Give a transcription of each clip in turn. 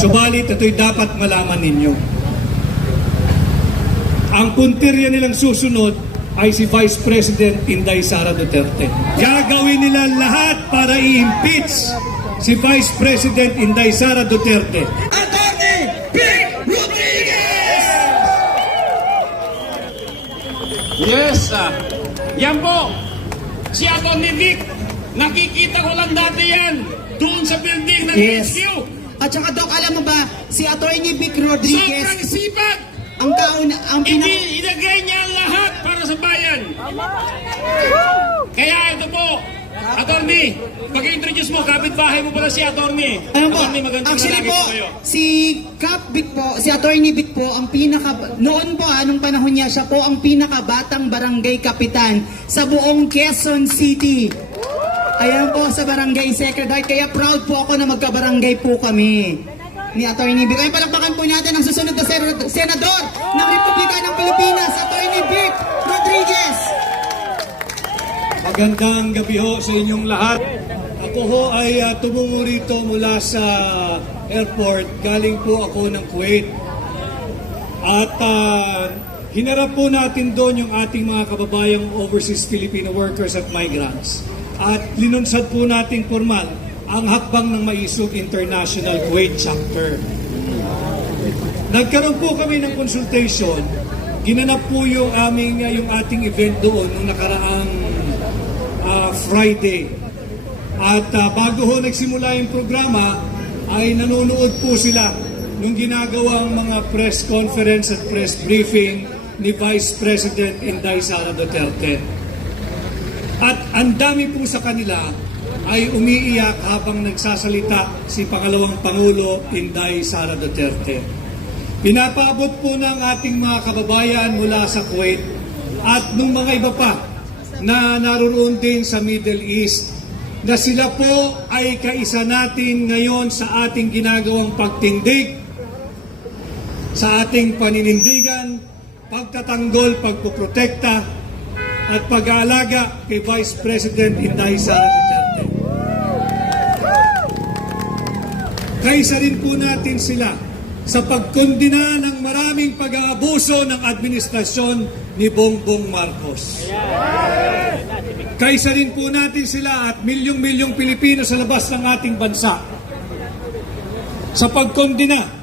Subalit ito'y dapat malaman ninyo. Ang puntirya nilang susunod ay si Vice President Inday Sara Duterte. Gagawin nila lahat para i-impeach si Vice President Inday Sara Duterte. Attorney Vic Rodriguez! Yes, yan po. Si Atty. Vic, nakikita ko lang dati yan doon sa building ng Yes. HQ. At saka Doc, alam mo ba, si Attorney Vic Rodriguez, Sobrang sipag. ang Inilagay niya ang lahat para sa bayan. Kaya ito po, Attorney, pag-introduce mo, kapitbahay mo pala si Attorney. Ano po, Attorney, magandang actually lalaki po, kayo. si Cap Vic po, si Attorney Vic po, ang noon po, anong panahon niya, siya po ang pinakabatang barangay kapitan sa buong Quezon City. Ayan po sa barangay secretary, kaya proud po ako na magkabarangay po kami ni Attorney Vic. Ay, palakpakan po natin ang susunod na senador ng Republika ng Pilipinas, Attorney Vic Rodriguez. Magandang gabi ho sa inyong lahat. Ako ho ay tumungo rito mula sa airport. Galing po ako ng Kuwait. At hinarap po natin doon yung ating mga kababayang overseas Filipino workers at migrants. At linunsad po natin formal ang hakbang ng Maisog International Kuwait Chapter. Nagkaroon po kami ng consultation. Ginanap po yung ating event doon nung nakaraang Friday. At bago ho nagsimula yung programa, ay nanonood po sila nung ginagawang mga press conference at press briefing ni Vice President Inday Sara Duterte. At ang dami po sa kanila ay umiiyak habang nagsasalita si Pangalawang Pangulo Inday Sara Duterte. Pinapaabot po ng ating mga kababayan mula sa Kuwait at nung mga iba pa na naroon din sa Middle East na sila po ay kaisa natin ngayon sa ating ginagawang pagtindig, sa ating paninindigan, pagtatanggol, pagpuprotekta at pag-aalaga kay Vice President Inday Sara Duterte. Kaisa rin po natin sila sa pagkondina ng maraming pag-aabuso ng administrasyon ni Bongbong Marcos. Kaisa rin po natin sila at milyong-milyong Pilipino sa labas ng ating bansa sa pagkondina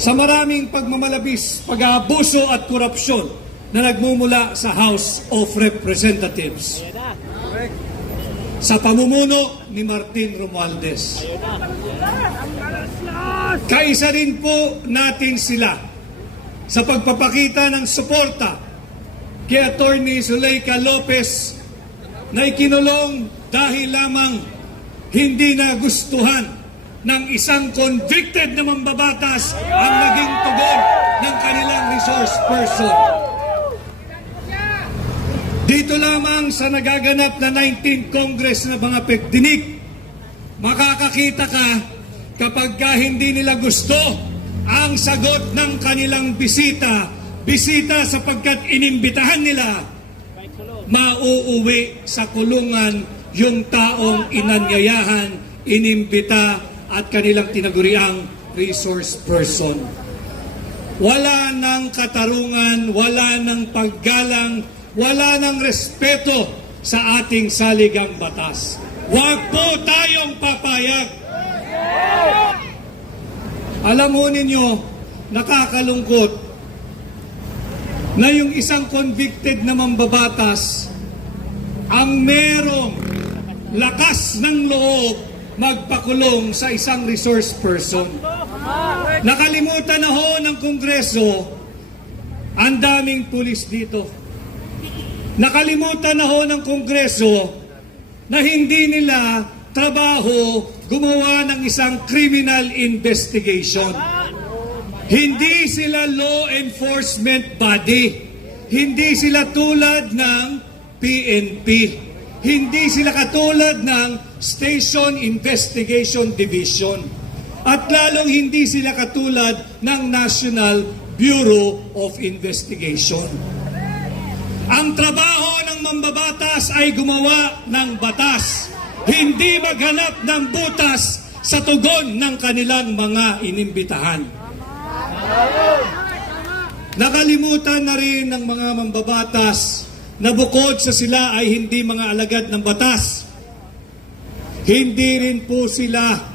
sa maraming pagmamalabis, pag-aabuso at korupsyon na nagmumula sa House of Representatives sa pamumuno ni Martin Romualdez. Kaisa rin po natin sila sa pagpapakita ng suporta kay Attorney Zuleika Lopez na ikinulong dahil lamang hindi nagustuhan ng isang convicted na mambabatas ang naging tugon ng kanilang resource person. Dito lamang sa nagaganap na 19th Congress na mga pagdinig, makakakita ka kapag hindi nila gusto ang sagot ng kanilang bisita sapagkat inimbitahan nila, mauuwi sa kulungan yung taong inanyayahan, inimbita at kanilang tinaguriang resource person. Wala ng katarungan, wala ng paggalang, wala ng respeto sa ating saligang batas. Huwag po tayong papayag. Alam mo ninyo, nakakalungkot na yung isang convicted na mambabatas ang merong lakas ng loob magpakulong sa isang resource person. Nakalimutan na ho ng Kongreso, ang daming pulis dito. Nakalimutan na ho ng Kongreso na hindi nila trabaho gumawa ng isang criminal investigation. Hindi sila law enforcement body. Hindi sila tulad ng PNP. Hindi sila katulad ng Station Investigation Division. At lalong hindi sila katulad ng National Bureau of Investigation. Ang trabaho ng mambabatas ay gumawa ng batas, hindi maghanap ng butas sa tugon ng kanilang mga inimbitahan. Nakalimutan na rin ng mga mambabatas na bukod sa sila ay hindi mga alagad ng batas, hindi rin po sila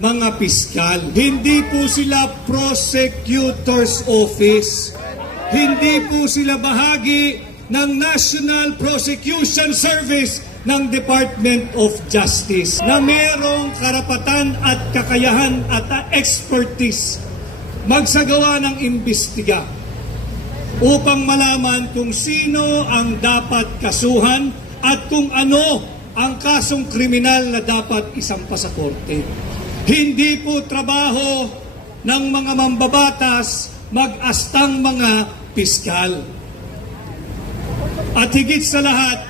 mga piskal, hindi po sila prosecutor's office, hindi po sila bahagi ng National Prosecution Service ng Department of Justice na merong karapatan at kakayahan at expertise magsagawa ng imbestiga upang malaman kung sino ang dapat kasuhan at kung ano ang kasong kriminal na dapat isampa sa korte. Hindi po trabaho ng mga mambabatas mag-astang mga piskal. At higit sa lahat,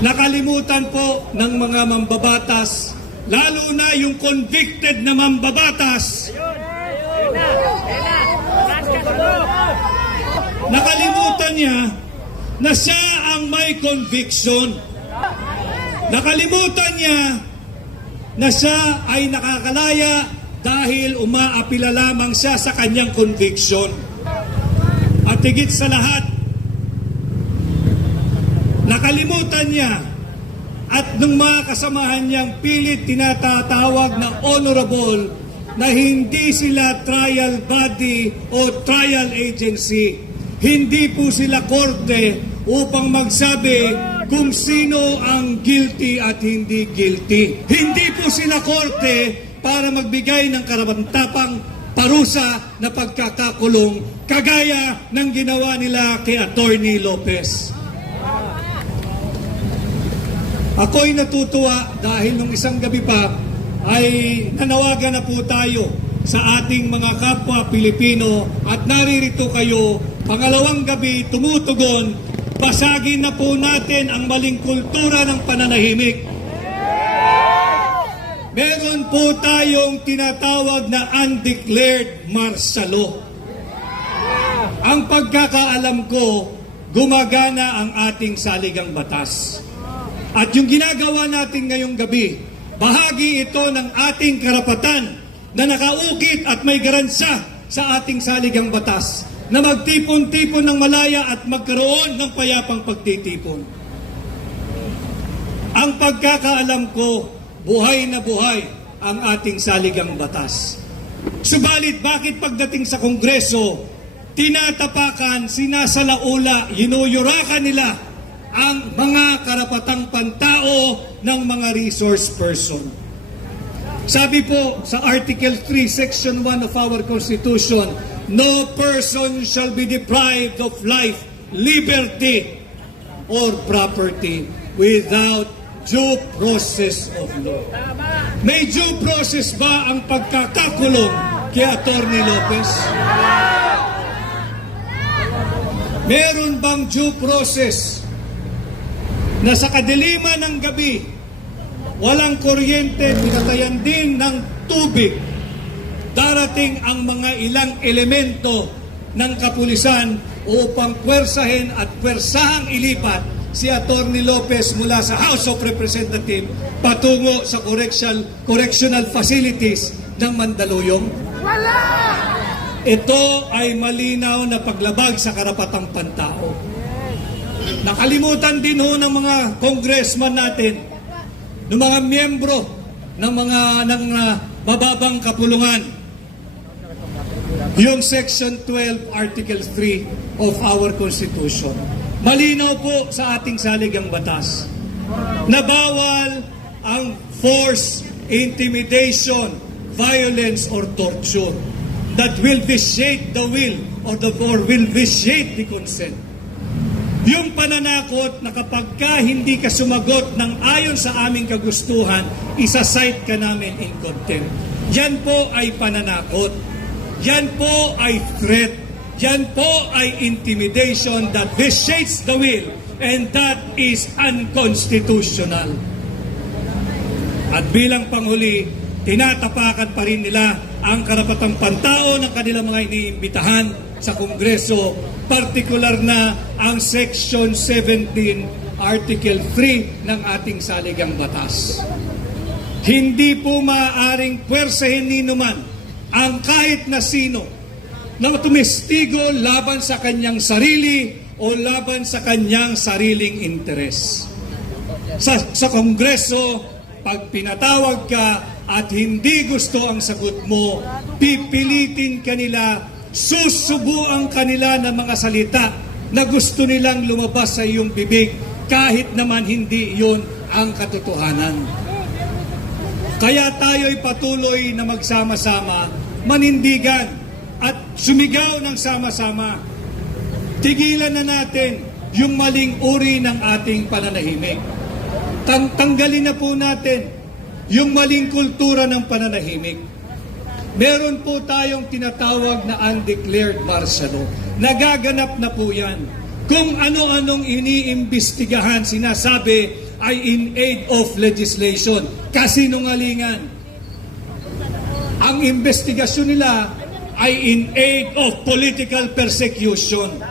nakalimutan po ng mga mambabatas, lalo na yung convicted na mambabatas, nakalimutan niya na siya ang may conviction. Nakalimutan niya na siya ay nakakalaya dahil umaapila lamang siya sa kanyang conviction. At higit sa lahat, nakalimutan niya at nung mga kasamahan niyang pilit tinatatawag na honorable na hindi sila trial body o trial agency. Hindi po sila korte upang magsabi kung sino ang guilty at hindi guilty. Hindi po sila korte para magbigay ng karapatang parusa na pagkakakulong kagaya ng ginawa nila kay Attorney Lopez. Ako'y natutuwa dahil nung isang gabi pa ay nanawagan na po tayo sa ating mga kapwa Pilipino at naririto kayo, pangalawang gabi tumutugon, basagin na po natin ang maling kultura ng pananahimik. Meron po tayong tinatawag na undeclared martial law. Ang pagkakaalam ko, gumagana ang ating saligang batas. At yung ginagawa natin ngayong gabi, bahagi ito ng ating karapatan na nakaukit at may garansya sa ating saligang batas na magtipon-tipon ng malaya at magkaroon ng payapang pagtitipon. Ang pagkakaalam ko, buhay na buhay ang ating saligang batas. Subalit bakit pagdating sa Kongreso, tinatapakan, sinasalaula, yinuyurakan nila ang mga karapatang pantao ng mga resource person. Sabi po sa Article 3, Section 1 of our Constitution, no person shall be deprived of life, liberty, or property without due process of law. May due process ba ang pagkakakulong kay Attorney Lopez? Meron bang due process na sa kadiliman ng gabi, walang kuryente, pinatayan din ng tubig, darating ang mga ilang elemento ng kapulisan upang pwersahin at pwersahang ilipat si Attorney Lopez mula sa House of Representatives patungo sa correctional facilities ng Mandaluyong? Wala! Ito ay malinaw na paglabag sa karapatang pantao. Nakalimutan din ho ng mga congressman natin, ng mga miyembro ng mababang kapulungan, yung Section 12, Article 3 of our Constitution. Malinaw po sa ating saligang batas na bawal ang force, intimidation, violence, or torture that will vitiate the will or will vitiate the consent. Yung pananakot na kapag ka hindi ka sumagot ng ayon sa aming kagustuhan, isa-cite ka namin in contempt. Yan po ay pananakot. Yan po ay threat. Yan po ay intimidation that vitiates the will, and that is unconstitutional. At bilang panghuli, tinatapakan pa rin nila ang karapatang pantao ng kanilang mga iniimbitahan sa Kongreso, partikular na ang Section 17, Article 3 ng ating saligang batas. Hindi po maaaring puwersahin ni numan ang kahit na sino na tumestigo laban sa kanyang sarili o laban sa kanyang sariling interes. Sa Kongreso, pag pinatawag ka at hindi gusto ang sagot mo, pipilitin kanila, susubuan kanila ng mga salita na gusto nilang lumabas sa iyong bibig kahit naman hindi iyon ang katotohanan. Kaya tayo'y patuloy na magsama-sama, manindigan at sumigaw ng sama-sama. Tigilan na natin yung maling uri ng ating pananahimik. Tanggalin na po natin yung maling kultura ng pananahimik. Meron po tayong tinatawag na undeclared martial law. Nagaganap na po yan. Kung ano-anong iniimbestigahan, sinasabi ay in aid of legislation. Kasinungalingan. Ang investigasyon nila ay in aid of political persecution.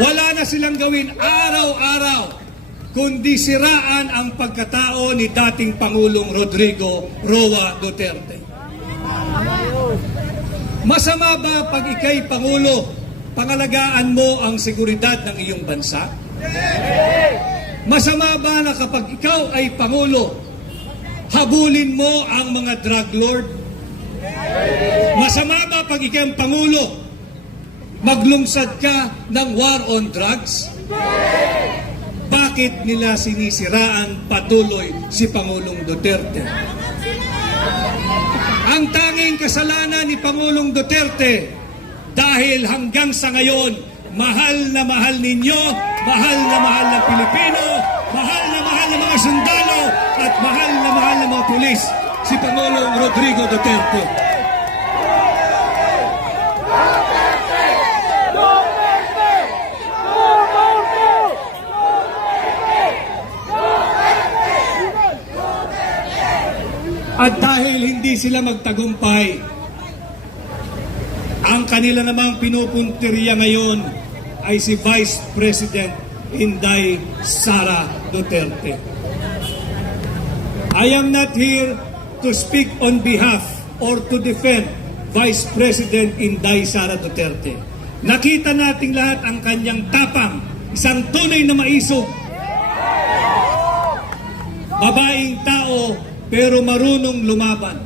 Wala na silang gawin araw-araw kundi siraan ang pagkatao ni dating Pangulong Rodrigo Roa Duterte. Masama ba pag ikay Pangulo, pangalagaan mo ang seguridad ng iyong bansa? Masama ba na kapag ikaw ay Pangulo, habulin mo ang mga drug lord? Masama ba pag ikaw ang Pangulo, maglungsad ka ng war on drugs? Bakit nila sinisiraan patuloy si Pangulong Duterte? Ang tanging kasalanan ni Pangulong Duterte dahil hanggang sa ngayon, mahal ninyo, mahal ng Pilipino, mahal ng mga sundalo, at mahal ng mga pulis, si Pangulong Rodrigo Duterte. At dahil hindi sila magtagumpay, ang kanila namang pinupuntirya ngayon ay si Vice President Inday Sara Duterte. I am not here to speak on behalf or to defend Vice President Inday Sara Duterte. Nakita nating lahat ang kanyang tapang, isang tunay na maisog. Babaeng tao pero marunong lumaban.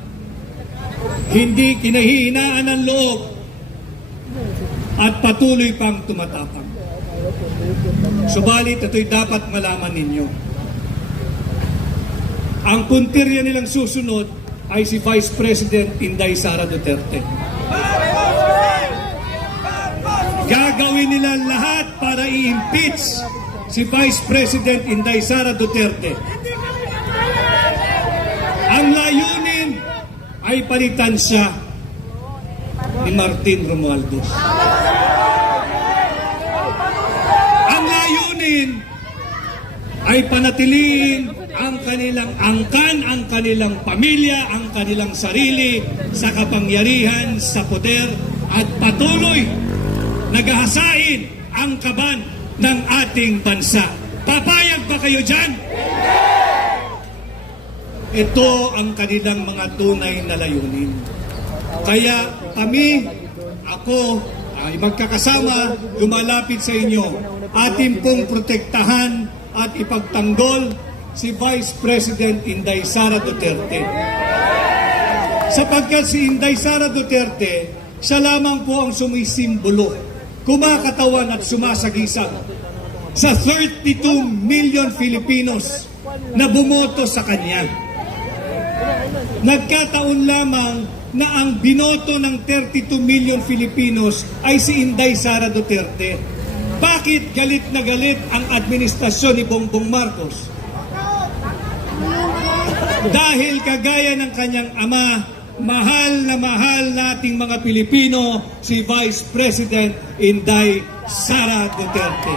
Hindi kinahihinaan ng loob at patuloy pang tumatapang. Subalit ito'y dapat malaman ninyo. Ang puntirya nilang susunod ay si Vice President Inday Sara Duterte. Gagawin nila lahat para i-impeach si Vice President Inday Sara Duterte. Ang layunin ay palitan siya ni Martin Romualdez. Ang layunin ay panatiliin ang kanilang angkan, ang kanilang pamilya, ang kanilang sarili sa kapangyarihan, sa poder, at patuloy naghahasain ang kaban ng ating bansa. Papayag ba kayo dyan? Ito ang kanilang mga tunay na layunin. Kaya kami, ako, ay magkakasama, lumalapit sa inyo. Atin pong protektahan at ipagtanggol si Vice President Inday Sara Duterte. Sapagkat si Inday Sara Duterte, siya lamang po ang sumisimbolo, kumakatawan at sumasagisag sa 32 million Filipinos na bumoto sa kanya. Nagkataon lamang na ang binoto ng 32 million Filipinos ay si Inday Sara Duterte. Bakit galit na galit ang administrasyon ni Bongbong Marcos? Dahil kagaya ng kanyang ama, mahal nating mga Pilipino si Vice President Inday Sara Duterte.